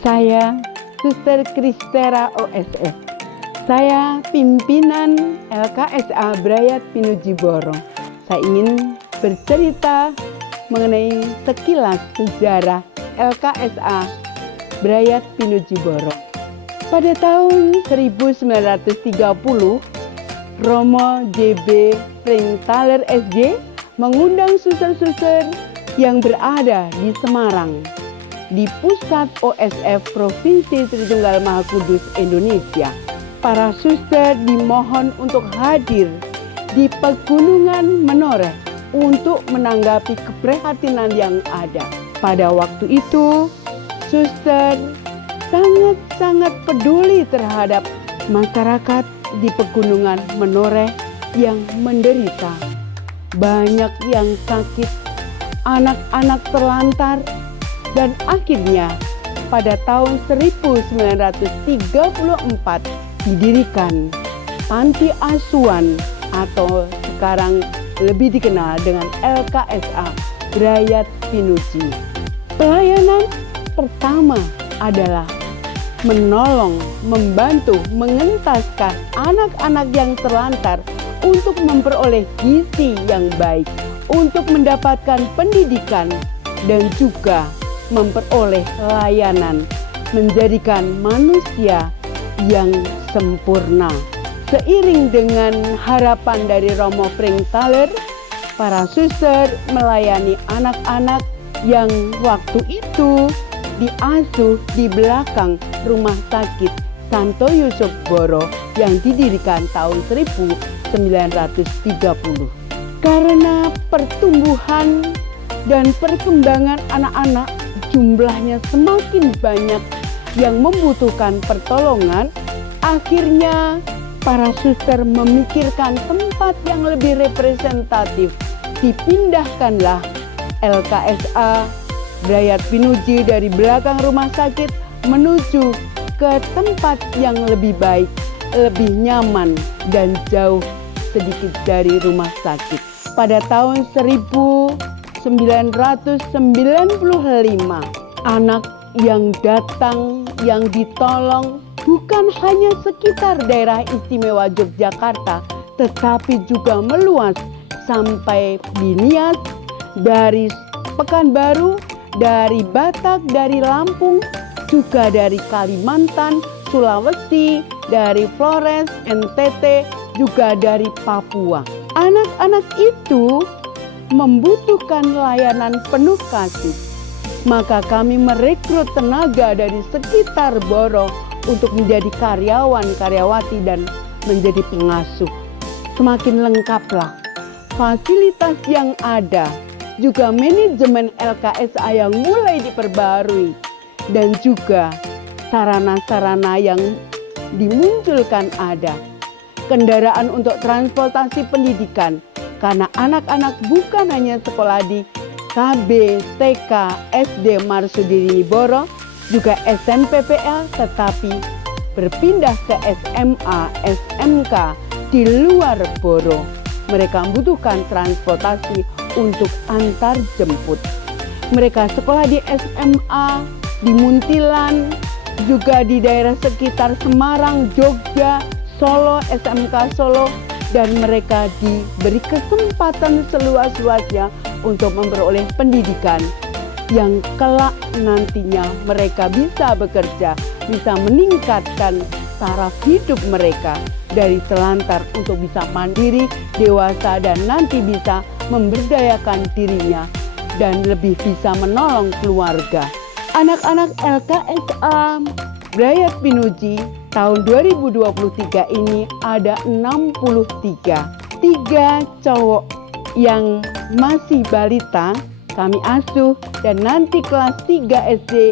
Saya Suster Kristera OSF. Saya pimpinan LKSA Brayat Pinuji Boro. Saya ingin bercerita mengenai sekilas sejarah LKSA Brayat Pinuji Boro. Pada tahun 1930, Romo J.B. Frengthaler SJ mengundang suster-suster yang berada di Semarang, di pusat OSF Provinsi Tritunggal Maha Kudus Indonesia. Para suster dimohon untuk hadir di Pegunungan Menoreh untuk menanggapi keprihatinan yang ada. Pada waktu itu, suster sangat-sangat peduli terhadap masyarakat di Pegunungan Menoreh yang menderita. Banyak yang sakit, anak-anak terlantar, dan akhirnya pada tahun 1934 didirikan Panti Asuhan atau sekarang lebih dikenal dengan LKSA Brayat Pinuji. Pelayanan pertama adalah menolong, membantu, mengentaskan anak-anak yang terlantar untuk memperoleh gizi yang baik, untuk mendapatkan pendidikan, dan juga memperoleh layanan, menjadikan manusia yang sempurna. Seiring dengan harapan dari Romo Frengthaler, para suster melayani anak-anak yang waktu itu diasuh di belakang rumah sakit Santo Yusuf Boro yang didirikan tahun 1930. Karena pertumbuhan dan perkembangan anak-anak jumlahnya semakin banyak yang membutuhkan pertolongan, akhirnya para suster memikirkan tempat yang lebih representatif. Dipindahkanlah LKSA Brayat Pinuji dari belakang rumah sakit menuju ke tempat yang lebih baik, lebih nyaman, dan jauh sedikit dari rumah sakit. Pada tahun 1995, anak yang datang, yang ditolong bukan hanya sekitar daerah istimewa Yogyakarta, tetapi juga meluas sampai di Nias, dari Pekanbaru, dari Batak, dari Lampung, juga dari Kalimantan, Sulawesi, dari Flores, NTT, juga dari Papua. Anak-anak itu membutuhkan layanan penuh kasih. Maka kami merekrut tenaga dari sekitar Boro untuk menjadi karyawan-karyawati dan menjadi pengasuh. Semakin lengkaplah fasilitas yang ada, juga manajemen LKSA yang mulai diperbarui, dan juga sarana-sarana yang dimunculkan ada. Kendaraan untuk transportasi pendidikan, karena anak-anak bukan hanya sekolah di KB, TK, SD Marsudini Boro, juga SMPPL, tetapi berpindah ke SMA, SMK di luar Boro. Mereka membutuhkan transportasi untuk antar jemput. Mereka sekolah di SMA, di Muntilan, juga di daerah sekitar Semarang, Jogja, Solo, SMK Solo, dan mereka diberi kesempatan seluas-luasnya untuk memperoleh pendidikan yang kelak nantinya mereka bisa bekerja, bisa meningkatkan taraf hidup mereka dari telantar untuk bisa mandiri, dewasa, dan nanti bisa memberdayakan dirinya dan lebih bisa menolong keluarga. Anak-anak LKSA Brayat Pinuji tahun 2023 ini ada 63. 3 cowok yang masih balita kami asuh, dan nanti kelas 3 SD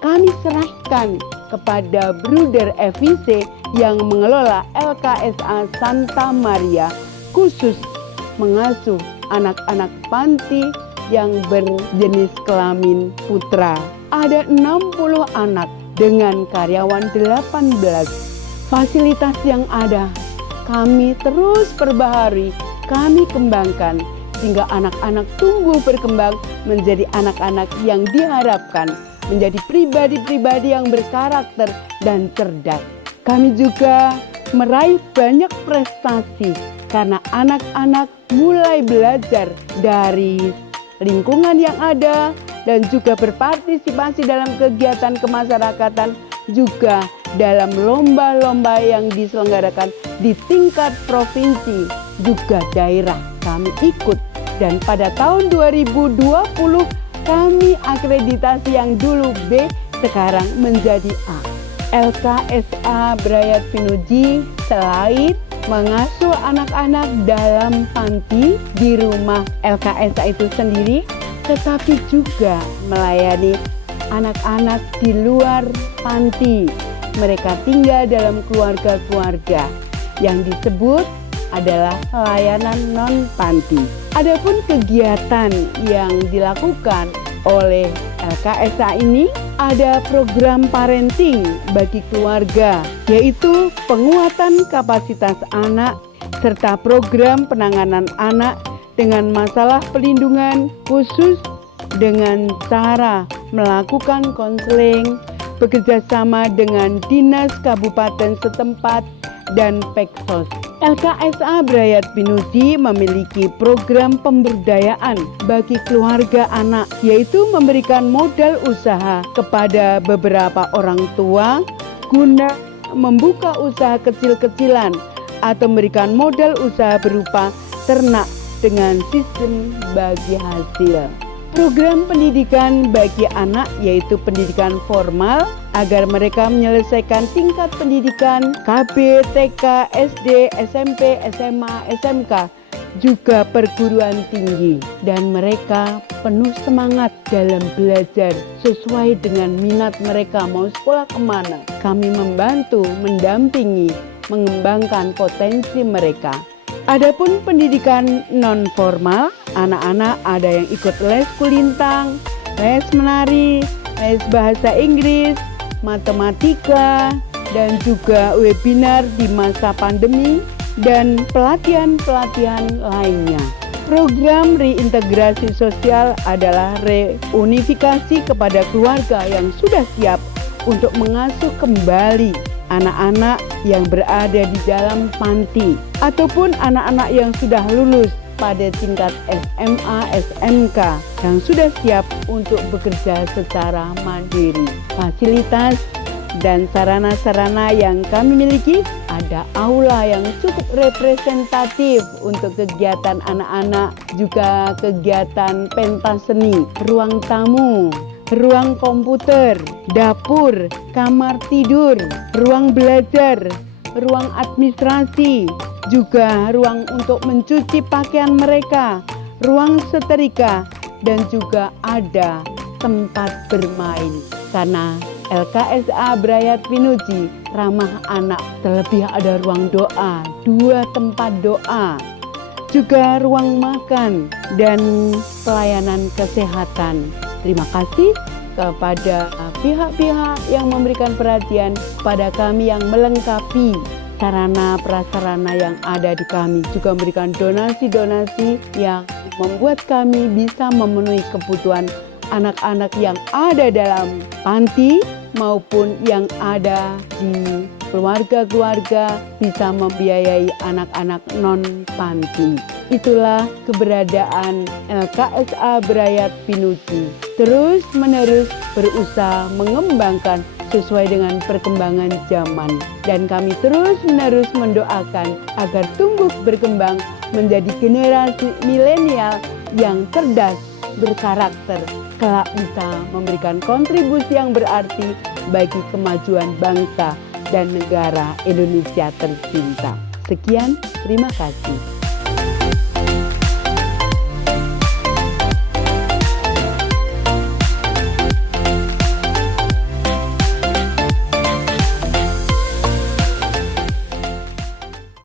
kami serahkan kepada Bruder FIC yang mengelola LKSA Santa Maria, khusus mengasuh anak-anak panti yang berjenis kelamin putra. Ada 60 anak dengan karyawan 18. Fasilitas yang ada kami terus perbaharui, kami kembangkan sehingga anak-anak tumbuh berkembang menjadi anak-anak yang diharapkan menjadi pribadi-pribadi yang berkarakter dan cerdas. Kami juga meraih banyak prestasi karena anak-anak mulai belajar dari lingkungan yang ada dan juga berpartisipasi dalam kegiatan kemasyarakatan, juga dalam lomba-lomba yang diselenggarakan di tingkat provinsi juga daerah. Kami ikut, dan pada tahun 2020 kami akreditasi yang dulu B sekarang menjadi A. LKSA Brayat Pinuji selain mengasuh anak-anak dalam panti di rumah LKSA itu sendiri, tetapi juga melayani anak-anak di luar panti. Mereka tinggal dalam keluarga-keluarga yang disebut adalah layanan non-panti. Adapun kegiatan yang dilakukan oleh LKSA ini ada program parenting bagi keluarga, yaitu penguatan kapasitas anak serta program penanganan anak dengan masalah pelindungan khusus dengan cara melakukan konseling, bekerja sama dengan dinas kabupaten setempat dan Peksos. LKSA Brayat Pinuji memiliki program pemberdayaan bagi keluarga anak, yaitu memberikan modal usaha kepada beberapa orang tua guna membuka usaha kecil-kecilan atau memberikan modal usaha berupa ternak dengan sistem bagi hasil. Program pendidikan bagi anak yaitu pendidikan formal agar mereka menyelesaikan tingkat pendidikan KB, TK, SD, SMP, SMA, SMK, juga perguruan tinggi, dan mereka penuh semangat dalam belajar sesuai dengan minat mereka mau sekolah kemana. Kami membantu, mendampingi, mengembangkan potensi mereka. Adapun pendidikan non formal, anak-anak ada yang ikut les kulintang, les menari, les bahasa Inggris, matematika, dan juga webinar di masa pandemi dan pelatihan-pelatihan lainnya. Program reintegrasi sosial adalah reunifikasi kepada keluarga yang sudah siap untuk mengasuh kembali anak-anak yang berada di dalam panti ataupun anak-anak yang sudah lulus pada tingkat SMA, SMK yang sudah siap untuk bekerja secara mandiri. Fasilitas dan sarana-sarana yang kami miliki, ada aula yang cukup representatif untuk kegiatan anak-anak, juga kegiatan pentas seni, ruang tamu, ruang komputer, dapur, kamar tidur, ruang belajar, ruang administrasi, juga ruang untuk mencuci pakaian mereka, ruang setrika, dan juga ada tempat bermain. Karena LKSA Brayat Pinuji ramah anak, terlebih ada ruang doa, 2 tempat doa, juga ruang makan dan pelayanan kesehatan. Terima kasih kepada pihak-pihak yang memberikan perhatian pada kami, yang melengkapi sarana prasarana yang ada di kami, juga memberikan donasi-donasi yang membuat kami bisa memenuhi kebutuhan anak-anak yang ada dalam panti maupun yang ada di keluarga-keluarga, bisa membiayai anak-anak non-panti. Itulah keberadaan LKSA Brayat Pinuji, terus-menerus berusaha mengembangkan sesuai dengan perkembangan zaman. Dan kami terus-menerus mendoakan agar tumbuh berkembang menjadi generasi milenial yang cerdas, berkarakter, kelak bisa memberikan kontribusi yang berarti bagi kemajuan bangsa dan negara Indonesia tercinta. Sekian, terima kasih.